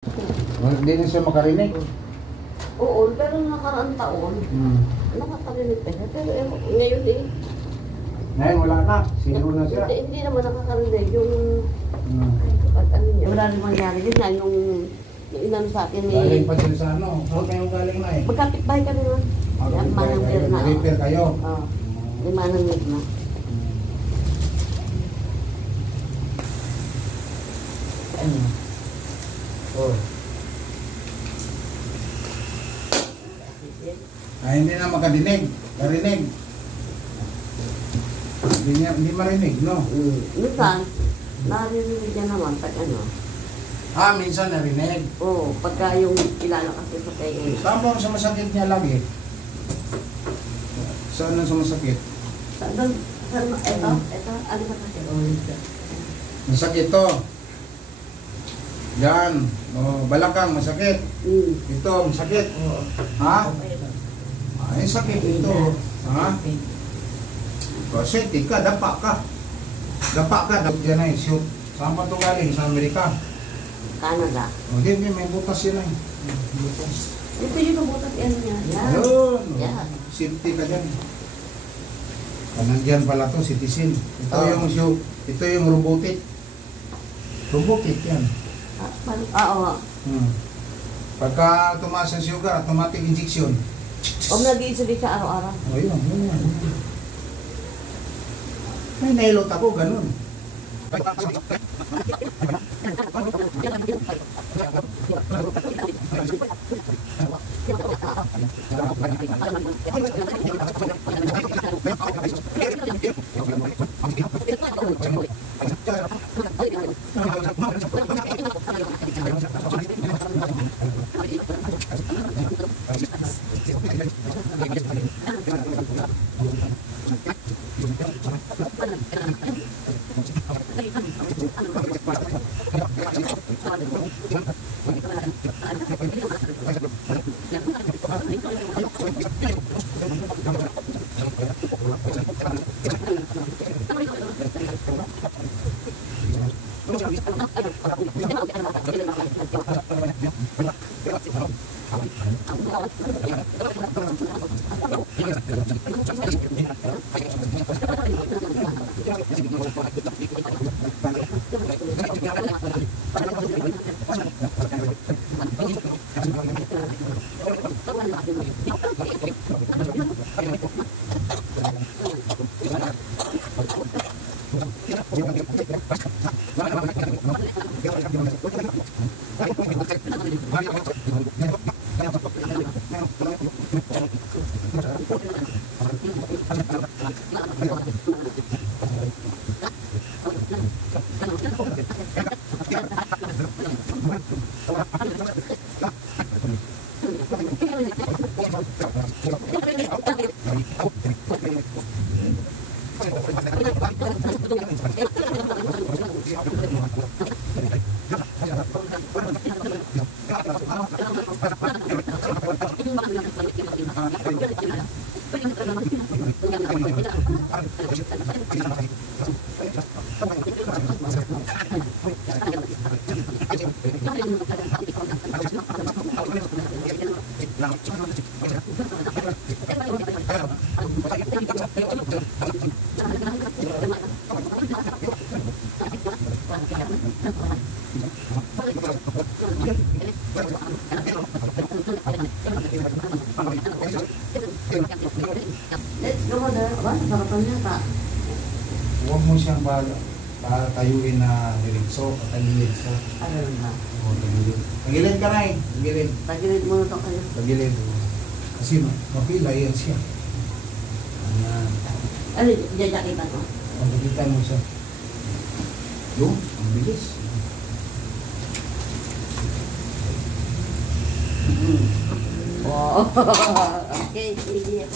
Hindi na siya makarinig. Oo, pero nakaraang taon, nakakarinig pa siya. Pero ngayon eh. Ngayon wala na. Zero na siya. Hindi naman nakakarinig yung at ano niya. Wala rin mangyari. Yun na yung inano sa akin. Galing pa din sa ano. Saan kayo galing na eh? Magkapit-bahay kami nun. Manang beer na. Repair kayo? Oo. Manang beer na. Ano? Oh. Hindi na makadinig. Marinig. Hindi marinig, no? Minsan, naririnig niya naman pag ano. Minsan narinig. Oo, pagka yung kilala kasi sa kaya. Saan ba sa masakit niya lagi? Saan ang sumasakit? Saan? Ito, ano ba kasi? Masakit to. Yan. Balakang masakit. Ito, masakit. Ha? Ay, sakit ito. Ha? Kasi tika, dapa ka. Dapa ka. Diyan ay shoot. Saan pa ito galing? Sa Amerika? Canada. Hindi, may butas yun ay. Butas. Ito yung butas yan niya. Ayun. Yan. Safety ka dyan. Nandiyan pala to, citizen. Ito yung robotic. Robotic yan. Oo. Pagka tumaas ang sugar, automatic injection. Huwag nag-iisulit siya araw-araw. Ayun. May nailot ako, ganun. Huwag mo siyang patayuin na diretso, patagilid siya. Ayun na. Oo, tagilid. Tagilid ka na eh. Tagilid. Tagilid muna ito kayo. Tagilid. Kasi mapila yan siya. Ayan. Ano, jajakitan mo? Pagkikitan mo siya. Yung, ang bilis. Wow. Okay, sige.